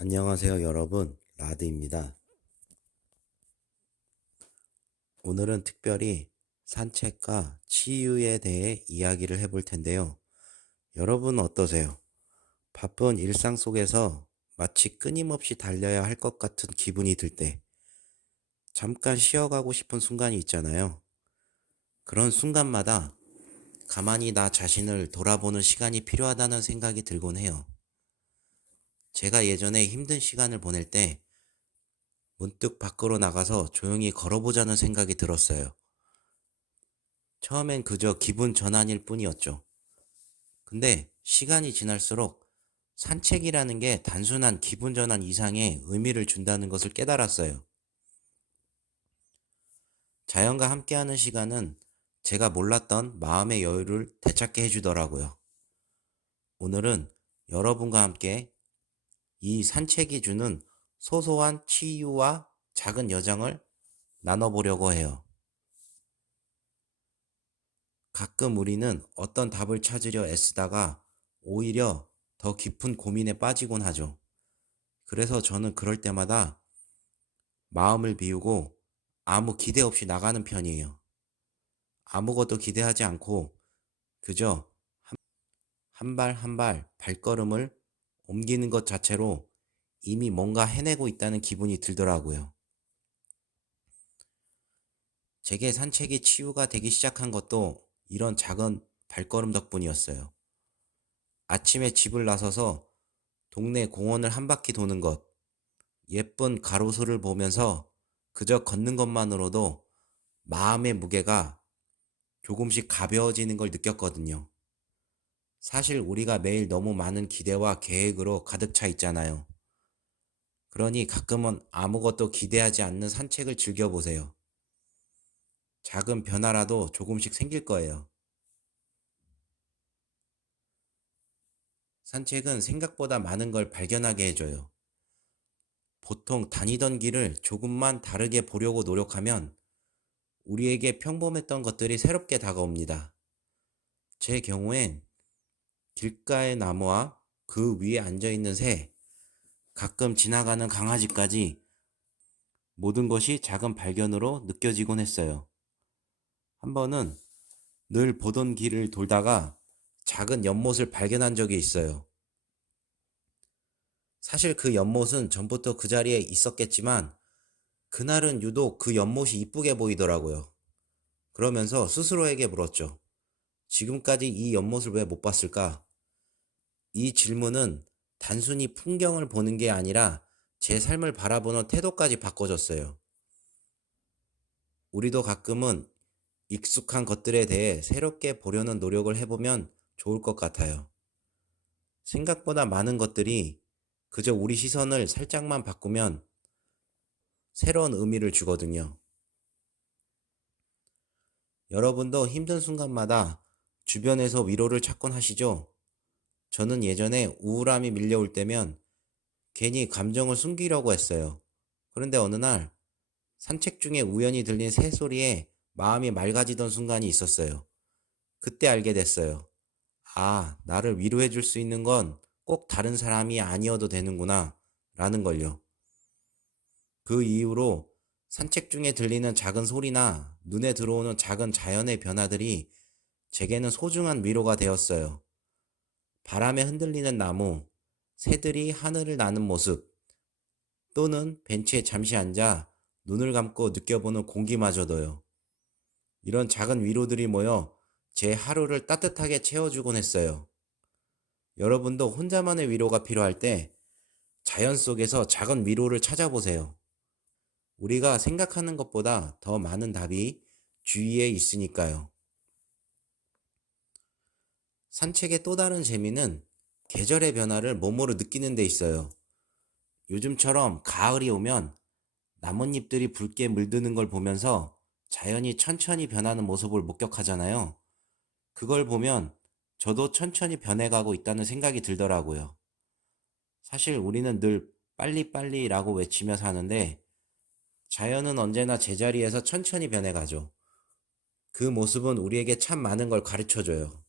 안녕하세요, 여러분. 라드입니다. 오늘은 특별히 산책과 치유에 대해 이야기를 해볼 텐데요. 여러분 어떠세요? 바쁜 일상 속에서 마치 끊임없이 달려야 할 것 같은 기분이 들 때 잠깐 쉬어가고 싶은 순간이 있잖아요. 그런 순간마다 가만히 나 자신을 돌아보는 시간이 필요하다는 생각이 들곤 해요. 제가 예전에 힘든 시간을 보낼 때 문득 밖으로 나가서 조용히 걸어보자는 생각이 들었어요. 처음엔 그저 기분 전환일 뿐이었죠. 근데 시간이 지날수록 산책이라는 게 단순한 기분 전환 이상의 의미를 준다는 것을 깨달았어요. 자연과 함께하는 시간은 제가 몰랐던 마음의 여유를 되찾게 해주더라고요. 오늘은 여러분과 함께 이 산책이 주는 소소한 치유와 작은 여정을 나눠보려고 해요. 가끔 우리는 어떤 답을 찾으려 애쓰다가 오히려 더 깊은 고민에 빠지곤 하죠. 그래서 저는 그럴 때마다 마음을 비우고 아무 기대 없이 나가는 편이에요. 아무것도 기대하지 않고 그저 한 발 한 발 발걸음을 옮기는 것 자체로 이미 뭔가 해내고 있다는 기분이 들더라고요. 제게 산책이 치유가 되기 시작한 것도 이런 작은 발걸음 덕분이었어요. 아침에 집을 나서서 동네 공원을 한 바퀴 도는 것, 예쁜 가로수를 보면서 그저 걷는 것만으로도 마음의 무게가 조금씩 가벼워지는 걸 느꼈거든요. 사실 우리가 매일 너무 많은 기대와 계획으로 가득 차 있잖아요. 그러니 가끔은 아무것도 기대하지 않는 산책을 즐겨보세요. 작은 변화라도 조금씩 생길 거예요. 산책은 생각보다 많은 걸 발견하게 해줘요. 보통 다니던 길을 조금만 다르게 보려고 노력하면 우리에게 평범했던 것들이 새롭게 다가옵니다. 제 경우엔 길가의 나무와 그 위에 앉아있는 새, 가끔 지나가는 강아지까지 모든 것이 작은 발견으로 느껴지곤 했어요. 한 번은 늘 보던 길을 돌다가 작은 연못을 발견한 적이 있어요. 사실 그 연못은 전부터 그 자리에 있었겠지만 그날은 유독 그 연못이 이쁘게 보이더라고요. 그러면서 스스로에게 물었죠. 지금까지 이 연못을 왜 못 봤을까? 이 질문은 단순히 풍경을 보는 게 아니라 제 삶을 바라보는 태도까지 바꿔줬어요. 우리도 가끔은 익숙한 것들에 대해 새롭게 보려는 노력을 해보면 좋을 것 같아요. 생각보다 많은 것들이 그저 우리 시선을 살짝만 바꾸면 새로운 의미를 주거든요. 여러분도 힘든 순간마다 주변에서 위로를 찾곤 하시죠? 저는 예전에 우울함이 밀려올 때면 괜히 감정을 숨기려고 했어요. 그런데 어느 날 산책 중에 우연히 들린 새소리에 마음이 맑아지던 순간이 있었어요. 그때 알게 됐어요. 아, 나를 위로해 줄 수 있는 건 꼭 다른 사람이 아니어도 되는구나, 라는 걸요. 그 이후로 산책 중에 들리는 작은 소리나 눈에 들어오는 작은 자연의 변화들이 제게는 소중한 위로가 되었어요. 바람에 흔들리는 나무, 새들이 하늘을 나는 모습, 또는 벤치에 잠시 앉아 눈을 감고 느껴보는 공기마저도요. 이런 작은 위로들이 모여 제 하루를 따뜻하게 채워주곤 했어요. 여러분도 혼자만의 위로가 필요할 때 자연 속에서 작은 위로를 찾아보세요. 우리가 생각하는 것보다 더 많은 답이 주위에 있으니까요. 산책의 또 다른 재미는 계절의 변화를 몸으로 느끼는 데 있어요. 요즘처럼 가을이 오면 나뭇잎들이 붉게 물드는 걸 보면서 자연이 천천히 변하는 모습을 목격하잖아요. 그걸 보면 저도 천천히 변해가고 있다는 생각이 들더라고요. 사실 우리는 늘 빨리빨리라고 외치며 사는데 자연은 언제나 제자리에서 천천히 변해가죠. 그 모습은 우리에게 참 많은 걸 가르쳐줘요.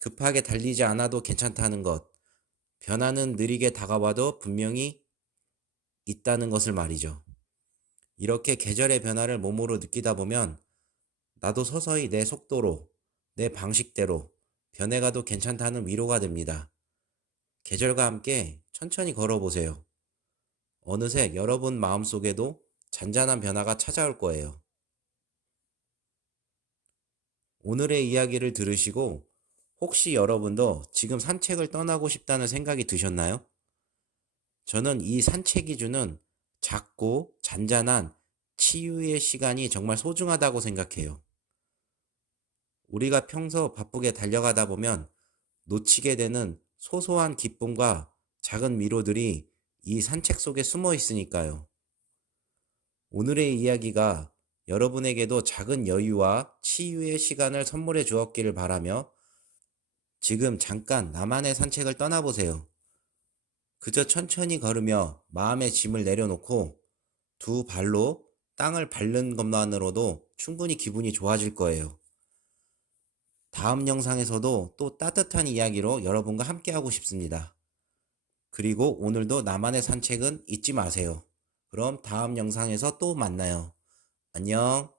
급하게 달리지 않아도 괜찮다는 것, 변화는 느리게 다가와도 분명히 있다는 것을 말이죠. 이렇게 계절의 변화를 몸으로 느끼다 보면 나도 서서히 내 속도로, 내 방식대로 변해가도 괜찮다는 위로가 됩니다. 계절과 함께 천천히 걸어보세요. 어느새 여러분 마음속에도 잔잔한 변화가 찾아올 거예요. 오늘의 이야기를 들으시고 혹시 여러분도 지금 산책을 떠나고 싶다는 생각이 드셨나요? 저는 이 산책이 주는 작고 잔잔한 치유의 시간이 정말 소중하다고 생각해요. 우리가 평소 바쁘게 달려가다 보면 놓치게 되는 소소한 기쁨과 작은 위로들이 이 산책 속에 숨어 있으니까요. 오늘의 이야기가 여러분에게도 작은 여유와 치유의 시간을 선물해 주었기를 바라며 지금 잠깐 나만의 산책을 떠나보세요. 그저 천천히 걸으며 마음의 짐을 내려놓고 두 발로 땅을 밟는 것만으로도 충분히 기분이 좋아질 거예요. 다음 영상에서도 또 따뜻한 이야기로 여러분과 함께하고 싶습니다. 그리고 오늘도 나만의 산책은 잊지 마세요. 그럼 다음 영상에서 또 만나요. 안녕.